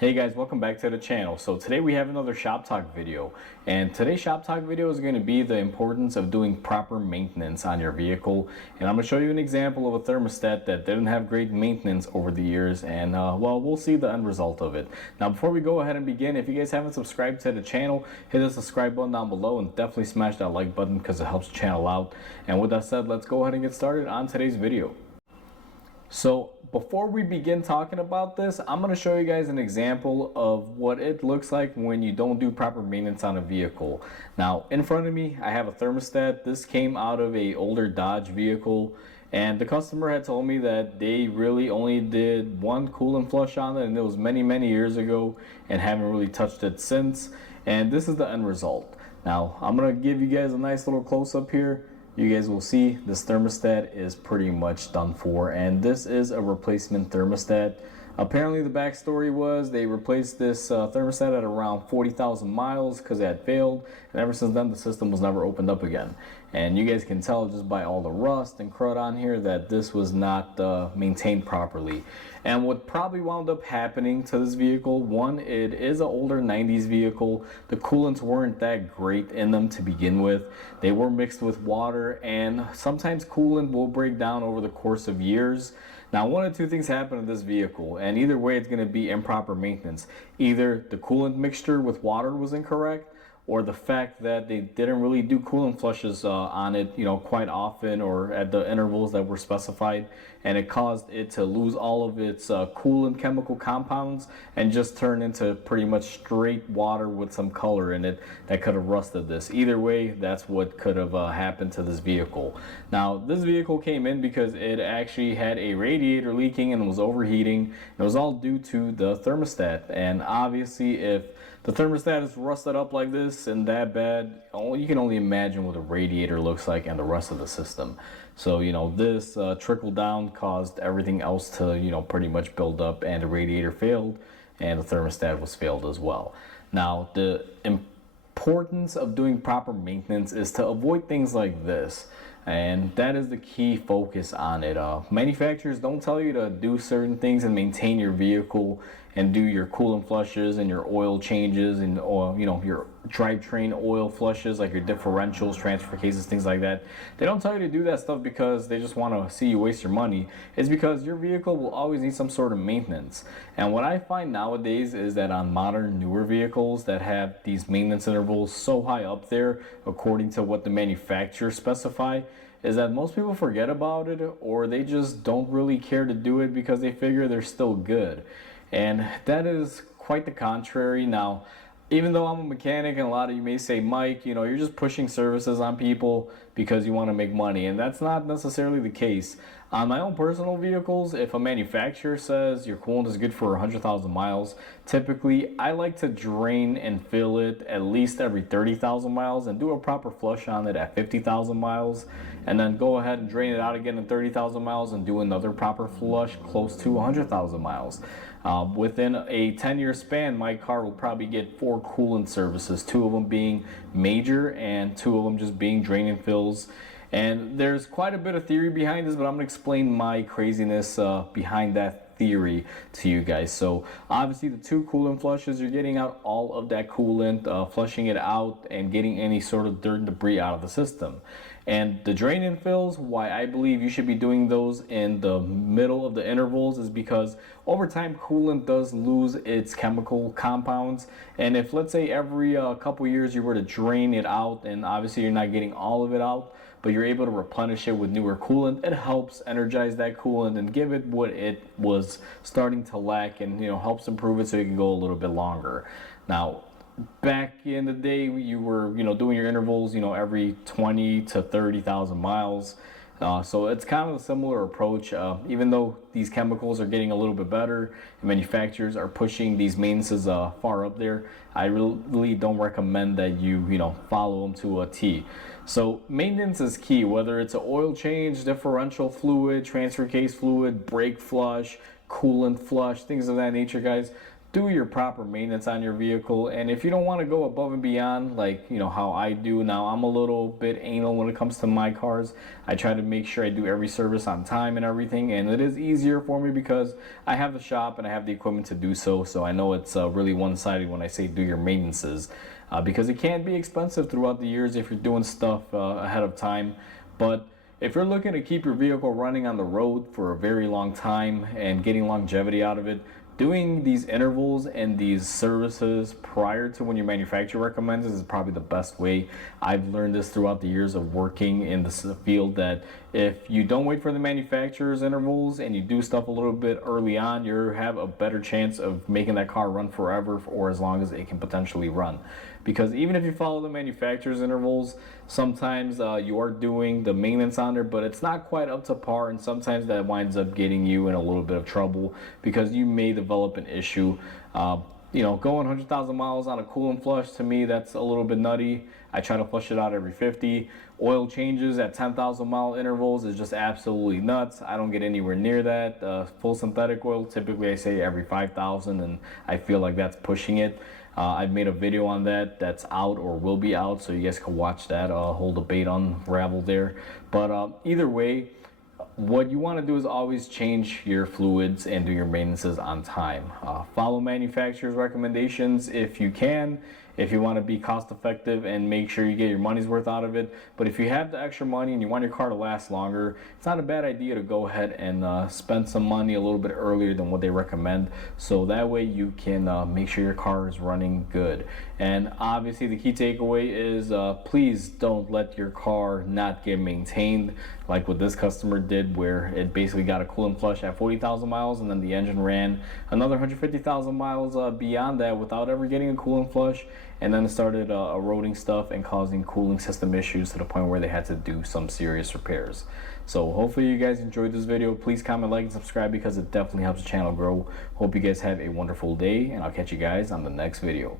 Hey guys, welcome back to the channel. So today we have another shop talk video, and today's shop talk video is going to be the importance of doing proper maintenance on your vehicle. And I'm going to show you an example of a thermostat that didn't have great maintenance over the years, and well, we'll see the end result of it. Now before we go ahead and begin, if you guys haven't subscribed to the channel, hit the subscribe button down below and definitely smash that like button because it helps the channel out. And with that said, let's go ahead and get started on today's video. So before we begin talking about this, I'm going to show you guys an example of what it looks like when you don't do proper maintenance on a vehicle. Now in front of me I have a thermostat. This came out of a older Dodge vehicle, and the customer had told me that they really only did one coolant flush on it, and it was many years ago, and haven't really touched it since. And this is the end result. Now I'm going to give you guys a nice little close-up here. You guys will see this thermostat is pretty much done for, and this is a replacement thermostat. Apparently the backstory was they replaced this thermostat at around 40,000 miles because it had failed, and ever since then the system was never opened up again. And you guys can tell just by all the rust and crud on here that this was not maintained properly. And what probably wound up happening to this vehicle, one, it is an older 90s vehicle. The coolants weren't that great in them to begin with. They were mixed with water, and sometimes coolant will break down over the course of years. Now one of two things happened to this vehicle, and either way it's going to be improper maintenance. Either the coolant mixture with water was incorrect, or the fact that they didn't really do coolant flushes on it, quite often or at the intervals that were specified, and it caused it to lose all of its coolant chemical compounds and just turn into pretty much straight water with some color in it that could have rusted this. Either way, that's what could have happened to this vehicle. Now, this vehicle came in because it actually had a radiator leaking and was overheating. It was all due to the thermostat, and obviously if the thermostat is rusted up like this and that bad, you can only imagine what a radiator looks like and the rest of the system. So, this trickle down caused everything else to, pretty much build up, and the radiator failed and the thermostat was failed as well. Now, the importance of doing proper maintenance is to avoid things like this. And that is the key focus on it. Manufacturers don't tell you to do certain things and maintain your vehicle and do your coolant flushes and your oil changes and oil, your drivetrain oil flushes, like your differentials, transfer cases, things like that. They don't tell you to do that stuff because they just want to see you waste your money. It's because your vehicle will always need some sort of maintenance. And what I find nowadays is that on modern, newer vehicles that have these maintenance intervals so high up there, according to what the manufacturers specify, is that most people forget about it, or they just don't really care to do it because they figure they're still good. And that is quite the contrary. Now, even though I'm a mechanic and a lot of you may say, Mike, you're just pushing services on people because you want to make money, and that's not necessarily the case. On my own personal vehicles, if a manufacturer says your coolant is good for 100,000 miles, typically I like to drain and fill it at least every 30,000 miles and do a proper flush on it at 50,000 miles, and then go ahead and drain it out again at 30,000 miles and do another proper flush close to 100,000 miles. Within a 10-year span, my car will probably get 4 coolant services, 2 of them being major and 2 of them just being drain and fills. And there's quite a bit of theory behind this, but I'm going to explain my craziness behind that theory to you guys. So obviously the 2 coolant flushes, you're getting out all of that coolant, flushing it out and getting any sort of dirt and debris out of the system. And the drain and fills, why I believe you should be doing those in the middle of the intervals, is because over time coolant does lose its chemical compounds. And if, let's say, every couple years you were to drain it out, and obviously you're not getting all of it out, but you're able to replenish it with newer coolant, it helps energize that coolant and give it what it was starting to lack, and helps improve it so you can go a little bit longer. Now, back in the day, you were doing your intervals every 20 to 30,000 miles. So it's kind of a similar approach. Even though these chemicals are getting a little bit better and manufacturers are pushing these maintenances far up there, I really don't recommend that you follow them to a T. So maintenance is key, whether it's an oil change, differential fluid, transfer case fluid, brake flush, coolant flush, things of that nature, guys. Do your proper maintenance on your vehicle. And if you don't want to go above and beyond, like how I do now, I'm a little bit anal when it comes to my cars. I try to make sure I do every service on time and everything, and it is easier for me because I have the shop and I have the equipment to do so. So I know it's really one-sided when I say do your maintenances, because it can be expensive throughout the years if you're doing stuff ahead of time. But if you're looking to keep your vehicle running on the road for a very long time and getting longevity out of it, doing these intervals and these services prior to when your manufacturer recommends is probably the best way. I've learned this throughout the years of working in this field, that if you don't wait for the manufacturer's intervals and you do stuff a little bit early on, you have a better chance of making that car run forever or as long as it can potentially run. Because even if you follow the manufacturer's intervals, sometimes you are doing the maintenance on there, but it's not quite up to par, and sometimes that winds up getting you in a little bit of trouble because you may develop an issue. Going 100,000 miles on a coolant flush, to me, that's a little bit nutty. I try to flush it out every 50. Oil changes at 10,000 mile intervals is just absolutely nuts. I don't get anywhere near that. Full synthetic oil, typically I say every 5,000, and I feel like that's pushing it. I've made a video on that that's out or will be out, so you guys can watch that whole debate unravel there. But either way, what you want to do is always change your fluids and do your maintenances on time. Follow manufacturer's recommendations if you can, if you want to be cost effective and make sure you get your money's worth out of it. But if you have the extra money and you want your car to last longer, it's not a bad idea to go ahead and spend some money a little bit earlier than what they recommend, so that way you can make sure your car is running good. And obviously the key takeaway is please don't let your car not get maintained, like what this customer did, where it basically got a coolant flush at 40,000 miles and then the engine ran another 150,000 miles beyond that without ever getting a coolant flush, and then it started eroding stuff and causing cooling system issues to the point where they had to do some serious repairs. So hopefully you guys enjoyed this video. Please comment, like, and subscribe because it definitely helps the channel grow. Hope you guys have a wonderful day, and I'll catch you guys on the next video.